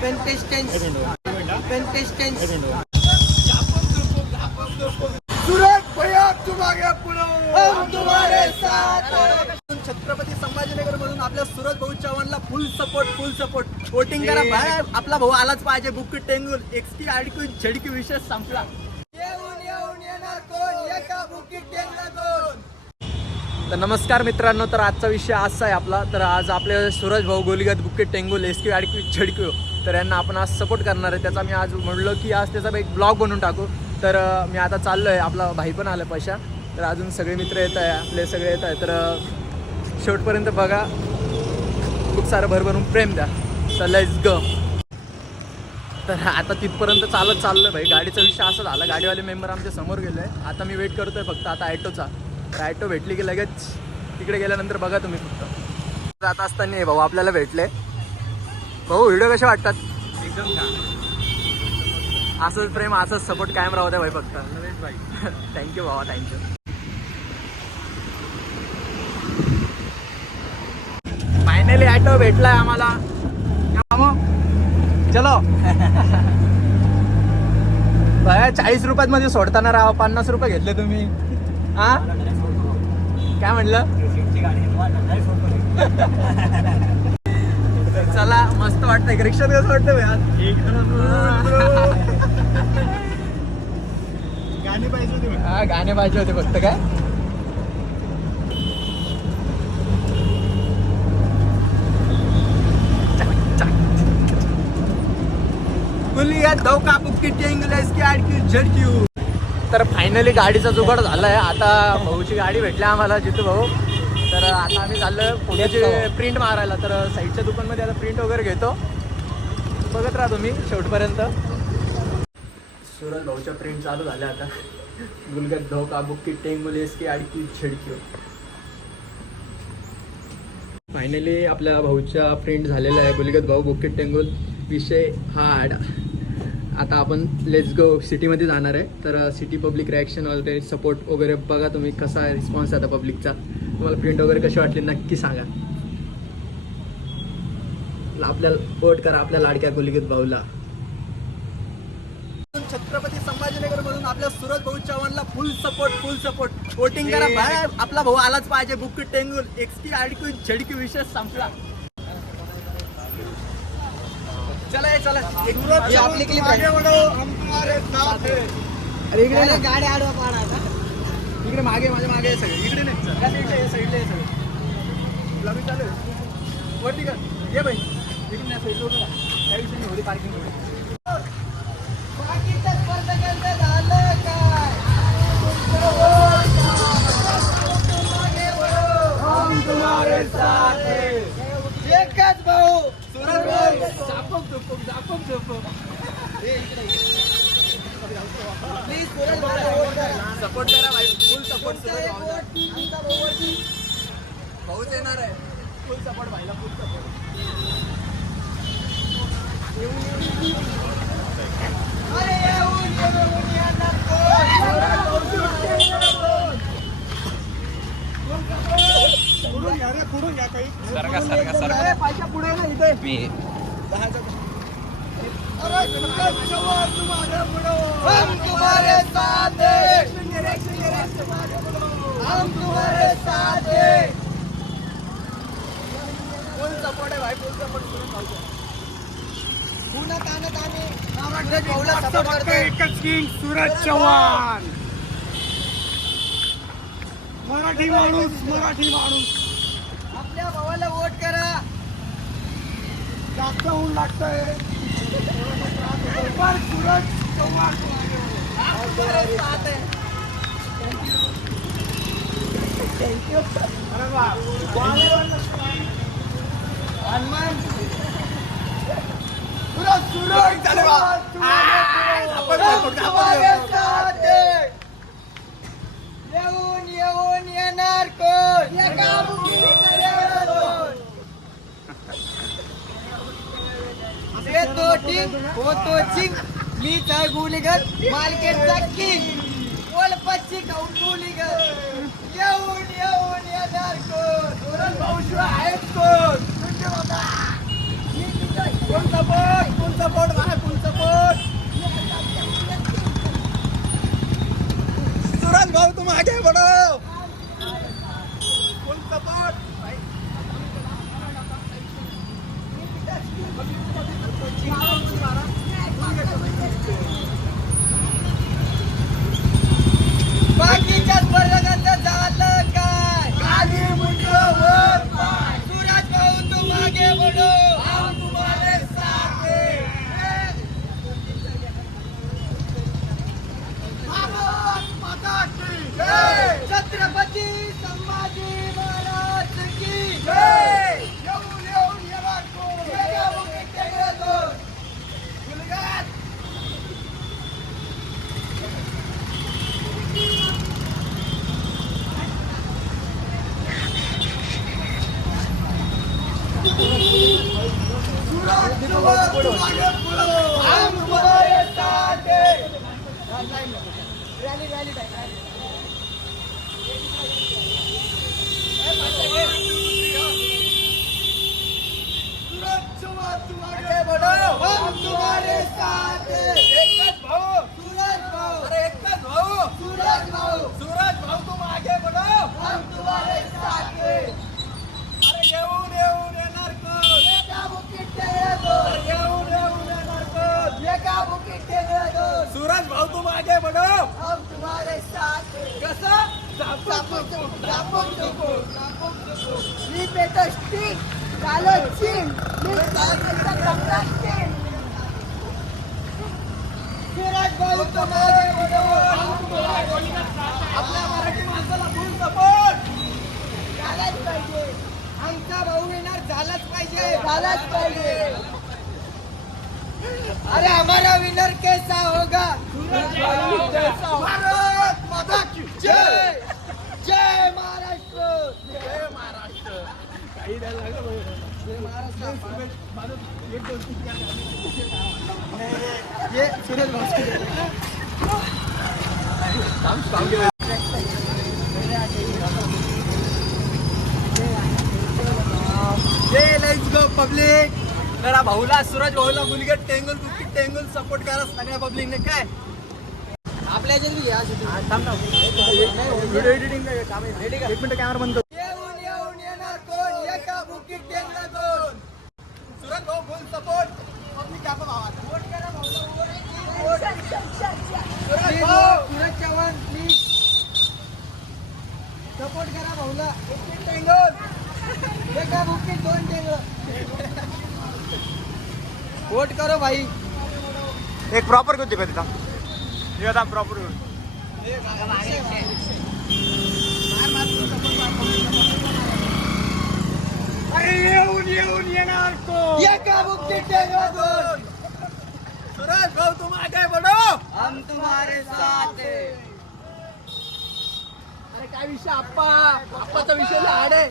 contestants, contestants. Surat भैया तुम्हारे पुढे हम तुम्हारे साथ हैं. छत्रपती संभाजीनगर मधून आपल्या सुरत भाऊ चव्हाणला full support full support voting करा बाहेर. आपला भाऊ आलाच पाहिजे बुक टेंगुल एक्सकी अडकून झडकी विषय संपला. येऊन येऊन येणार कोण? एका बुकीत टेंगला दोन तर नमस्कार मित्रांनो तर आजचा विषय असा आहे आपला. तर आज आपले सूरज भाऊ गोलीगत बुके टेंगुल एस क्यू अडकी झडक्यू तर यांना आपण आज सपोर्ट करणार आहे. त्याचा मी आज म्हणलो की आज त्याचा एक ब्लॉग बनवून टाकू. तर मी आता चाललो आहे आपला भाई पण आला पैशा. तर अजून सगळे मित्र येत आहे. आपले सगळे येत आहे तर शेवटपर्यंत बघा. खूप सारं भरभरून प्रेम द्या. तर लेट्स ग तर आता तिथपर्यंत चालत चाललं भाई. गाडीचा विषय असा झाला. गाडीवाले मेंबर आमच्यासमोर गेले. आता मी वेट करतोय फक्त. आता ॲटोचा तर ॲटो भेटली की लगेच तिकडे गेल्यानंतर बघा तुम्ही फक्त. जात असताना भाऊ आपल्याला भेटले. भाऊ व्हिडिओ कसे वाटतात? एकदम छान. असंच प्रेम असंच सपोर्ट कायम राहू द्या भाई फक्त. थँक्यू भावा थँक्यू फायनली ॲटो भेटलाय आम्हाला. चलो. भया चाळीस रुपयात मध्ये सोडताना राहा पन्नास रुपये घेतले तुम्ही. हा काय म्हणलं? चला मस्त वाटतंय. रिक्षात कसं वाटतं गाणी पाहिजे होती मला. हा गाणे पाहिजे होते फक्त काय? तर फायनली गाडीचा जुगाड झालाय. आता भाऊची गाडी भेटली आम्हाला जितू भाऊ. तर आता आम्ही चाललोय पुण्याची प्रिंट मारायला. तर साईडच्या दुकानमध्ये आता प्रिंट वगैरे घेतो. बघत राहा तुम्ही शेवटपर्यंत. सुरत भाऊच्या प्रिंट चालू झाल्या आता. गुलगत धोका बुक्की टेंगुल एस की अडकी झडकी. फायनली आपल्या भाऊच्या प्रिंट झालेला आहे. गुलगत भाऊ बुक्की टेंगुल विषय हार्ड आता आपण लेट्स गो सिटीमध्ये जाणार आहे. तर सिटी पब्लिक रिॲक्शन वगैरे सपोर्ट वगैरे बघा तुम्ही कसा रिस्पॉन्स आता पब्लिकचा तुम्हाला प्रिंट वगैरे कशी वाटली नक्की सांगा. आपल्याला वोट करा आपल्या लाडक्या गुलगत भाऊला. छत्रपती संभाजीनगर मधून आपल्या सुरत भाऊ चव्हाणला full support full support voting करा बाहेर आपला भाऊ आलाच पाहिजे. बुक टेंगुल एक्सकी अडकून झडकी विषय संपला चला ये, चला ही आपली clip आहे. अरे इकडे ना. गाडी आडवा पाडा. इकडे मागे माझ्या मागे सगळे. इकडे नाही. साईडला सगळे चालू. वरती कर ये बाई. इकडे नाही साईडला राहा. त्या विषयी होती पार्किंग? एकच भाऊ. सुरत भाऊ झापक झोपक झापक झोपक प्लीज सपोर्ट करा भाई फुल सपोर्ट तुमचा एक vote, भाऊच येणार आहे फुल सपोर्ट भाईला फुल सपोर्ट अरे येऊन येऊन येणार कोण? अरे पायच्या पुढे ना इथे अरे सुरेश चव्हाण तुम्हारे पुढं. हम तुम्हारे साथ हैं. हम तुम्हारे साथ हैं. फुल सपोर्ट भाई फुल पुन्हा. एकच किंग सूरज चव्हाण मराठी माणूस मराठी माणूस. आपल्या भावाला वोट करा. जास्त ऊन सूरज है अरे वा हनुमान. पूरा सूरज चालू है. येऊन येणार कोण कोण? येतो टिंग होतो चिंग मीच आहे गुलीगत मार्केटचा किंग ओलपच्ची खाऊन गुलीगत येऊन येऊन येणार कोण धोरण भाऊशिवाय आहेत कोण कोण support? कोण सपोर्ट मारा फुल सपोर्ट सूरज भाऊ तुम आगे बढ़ो फुल सपोर्ट बाकीच्या स्पर्धकांचं झालं काय खाली मुंडकं वर पाय. सूरज भाऊ तुम आगे बढ़ो हम तुम्हारे साथ हैं. भारत माता की जय. छत्रपती संभाजी महाराज की जय. येऊन येऊन येणार कोण? वेगळ्या मुलीत वेगळ्या दोन. मुलगात. सूरज तुम्हारे तुम्हारे पुढं. हम तुम्हारे साथ हैं. सूरज तुम्हारे तुम्हारे बढ़ो। हम तुम्हारे साथ हैं. एकच भाऊ सूरज भाऊ अरे एकच भाऊ सूरज भाऊ सूरज भाऊ तुम आगे बढ़ो हम तुम्हारे साथ हैं अरे येऊन येऊन येणार कोण एका बुकीट टेंगळे दोन अरे येऊन येऊन येणार कोण एका बुकीट टेंगळे दोन सूरज भाऊ तुम आगे बढ़ो हम तुम्हारे साथ हैं कसं चापून चापून चुपून, चापून चापून चापून चुपून. मी पेटो स्टिक चालो चिन मी चालतो कमरा चिन सूरज भाऊ तुम्हारे बढ़ो आपल्या मराठी माणसाला फुल सपोर्ट झालाच पाहिजे. आमचा भाऊ येणार झालाच पाहिजे झालाच पाहिजे अरे हमारा विनर कैसा होगा? भारत माता की जय जय महाराष्ट्र जय महाराष्ट्र काही नाही लागलं बघ. जय महाराष्ट्र भारत एक दोन तीन चार ये सूरज भाऊ ये लेट्स गो पब्लिक जरा भाऊला सूरज भाऊला मुलगा टेंगल कुकी टेंगल सपोर्ट करा सगळ्या पब्लिकने काय? आपल्या याच्यात बी घ्या. व्हिडिओ एडिटिंग एक मिनिट कॅमेरा बंद कर येऊन येऊन येणार कोण एका बुकीत टेंगला दोन सूरज भाऊ फुल सपोर्ट पब्लिक आपण भावात वोट करा भाऊला वोट. सूरज Please, भाऊ सूरज चव्हाण प्लीज सपोर्ट करा भाऊला बुकिट टेंगल एका बुकीत दोन टेंगल वोट करो भाई. एक प्रॉपर कोणती का तिथं? हे आता प्रॉपर अरे येऊन येऊन येणार कोण एका बुकीत टेंगला दोन. सूरज भाऊ तुम आगे बढ़ो हम तुम्हारे साथ हैं. काय विषय? आप्पा. आप्पाचा विषय लाड आहे.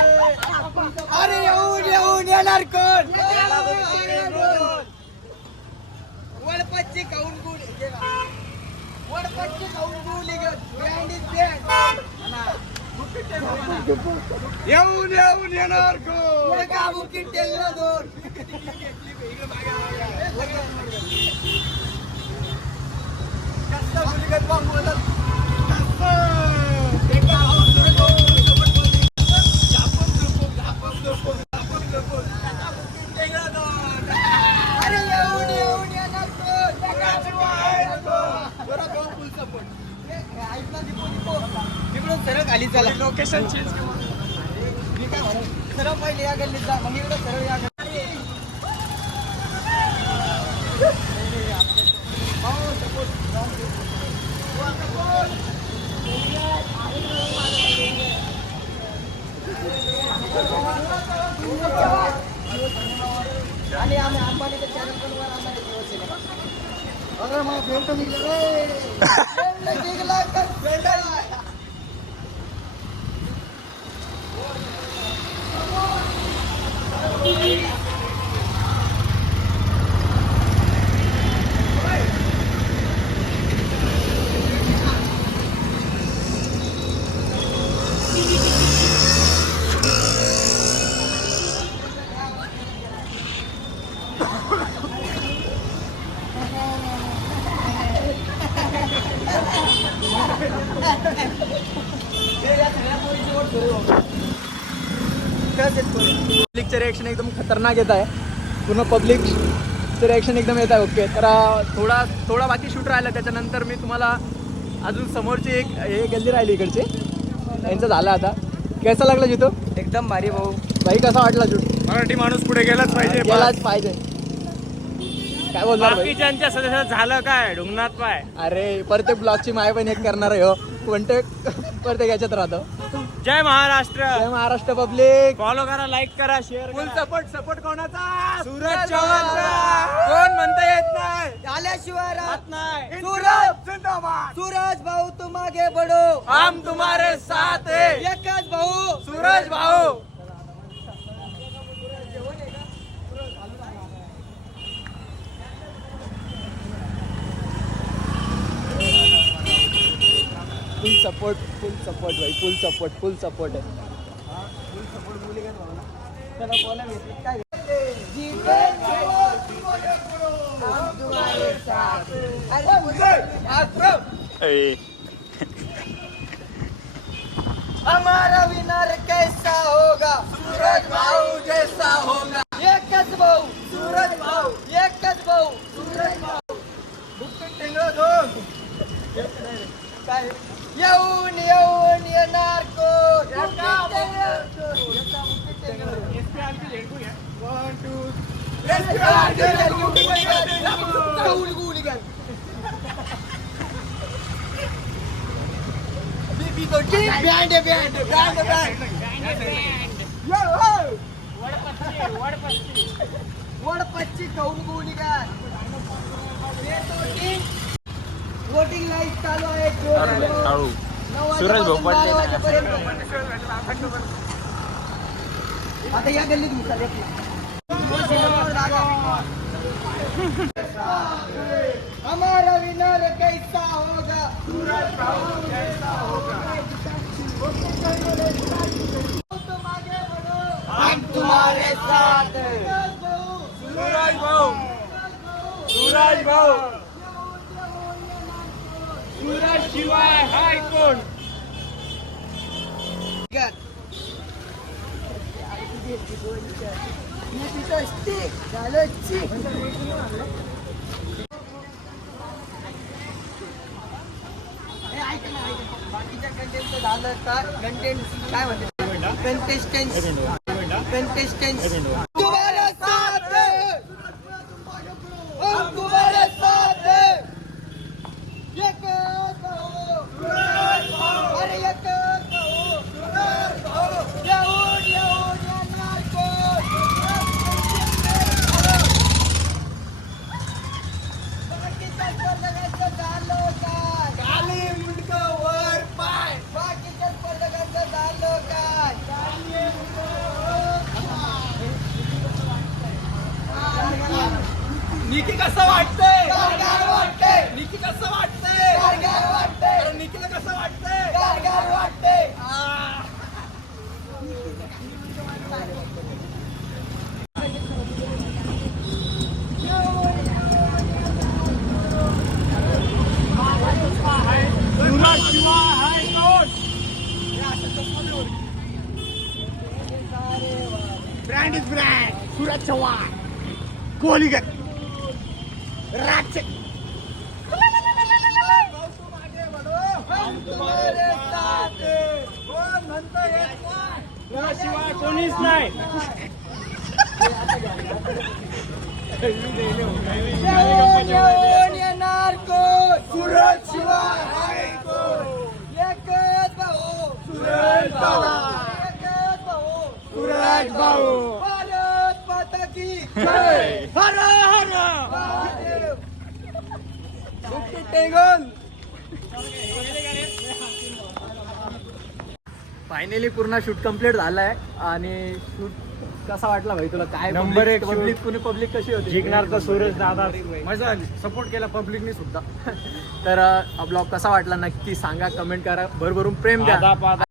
अरे येऊन येऊन येणार कोण? वडपच्ची काऊन गुड वडपच्ची काऊन गुड ब्रँड इज येऊन येऊन येणार कोण दोन जास्त. एका भाऊ सूरज भाऊ support करते. झापून झुपून, झापून झुपून, झापून झुपून. एका बुकीत टेंगळा दोन. अरे येऊन येऊन येणार कोण एका बुकीत दोन. सूरज भाऊ full support. ऐक ना दीपो दीपो तिकडून सरळ खाली चला लोकेशन चेंज मी काय म्हणू? सरळ पहिले या गल्लीत जा मग इकडे सरळ या गल्लीत आणि आम्ही अंबानीच्या चॅनल पण वर आणणार आहे दिवस आहे. अरे मग बेल्ट निघलं रे बेल्ट निघला तर बेल्ट आहे. पब्लिकचे रिएक्शन एकदम खतरनाक येत आहे. पूर्ण पब्लिकचे रिएक्शन एकदम येत आहे ओके तर थोडा थोडा बाकी शूट राहिला त्याच्यानंतर मी तुम्हाला अजून समोरची एक हे गल्ली राहिली इकडची. यांचं झालं आता. कसा लागला जितो? एकदम भारी भाऊ. भाई कसा वाटला शूट मराठी माणूस पुढे गेलाच पाहिजे गेलाच पाहिजे. काय बोलणार भाई? बाकीच्यांच्या सदस्य झालं काय? ढुंगणात पाय. अरे प्रत्येक ब्लॉगची माय पण एक करणार आहे हो. कोणते प्रत्येक याच्यात राहतो? जय महाराष्ट्र. जय महाराष्ट्र पब्लिक. फॉलो करा लाईक करा शेअर फुल सपोर्ट सपोर्ट कोणाचा? सूरज चव्हाणचा कोण म्हणता येत नाही? आल्याशिवाय राहत नाही. सूरज! सूरज भाऊ तुम आगे बढो हम तुम्हारे साथ है. एकच भाऊ. सूरज भाऊ. फुल सपोर्ट फुल सपोर्ट भाई फुल सपोर्ट फुल सपोर्ट आहे हमारा विनर कैसा होगा? सूरज भाऊ जैसा होगा। एकच भाऊ? सूरज भाऊ। एकच भाऊ? सूरज भाऊ। बुक टेंगो काय येऊन येऊन येणार कोण? बँड बँड बँड वडपच्ची कौन गोळी काय वोटिंग लाईव्ह चालू आहे. जोर सूरज. आता या गल्लीत हमारा विनर कैसा होगा सूरज भाऊ जैसा होगा? तुम आगे बढ़ो हम तुम्हारे साथ सूरज भाऊ सूरज भाऊ सूरज शिवाय हाय कोण बाकीच्या कंटेंट झालं का कंटेंट काय म्हणते कंटेस्टन्स कंटेस्टन्स तुम्हारे साथ है हम तुम्हारे साथ है ये कहो अरे ये कहो येऊन येऊन येणार कोण बाकीच्या स्पर्धकांचं झालं काय खाली मुंडकं वर पाय बाकीच्या स्पर्धकांचं झालं काय खाली निकी कसं वाटतंय? निकी कसं वाटतंय? अरे निकीला कसं वाटतंय? कोण brand is brand. Suraj Chavan. कोहलीगत. हैं. शिवाय कोणीच नाही येणार कोण सूरज शिवाय आहे कोण एकच भाऊ सूरज भाऊ. एकच भाऊ सूरज भाऊ भारत माता की जय. हर हर महादेव. फायनली पूर्ण शूट कंप्लीट झालाय. आणि शूट कसा वाटला भाई तुला? काय Number एक. पब्लिक पुणे पब्लिक कशी होती? जिंकणार तर सूरज दादा? मजा आली. सपोर्ट केला पब्लिकने सुद्धा. तर ब्लॉग कसा वाटला नक्की सांगा. कमेंट करा. भरभरून प्रेम द्या.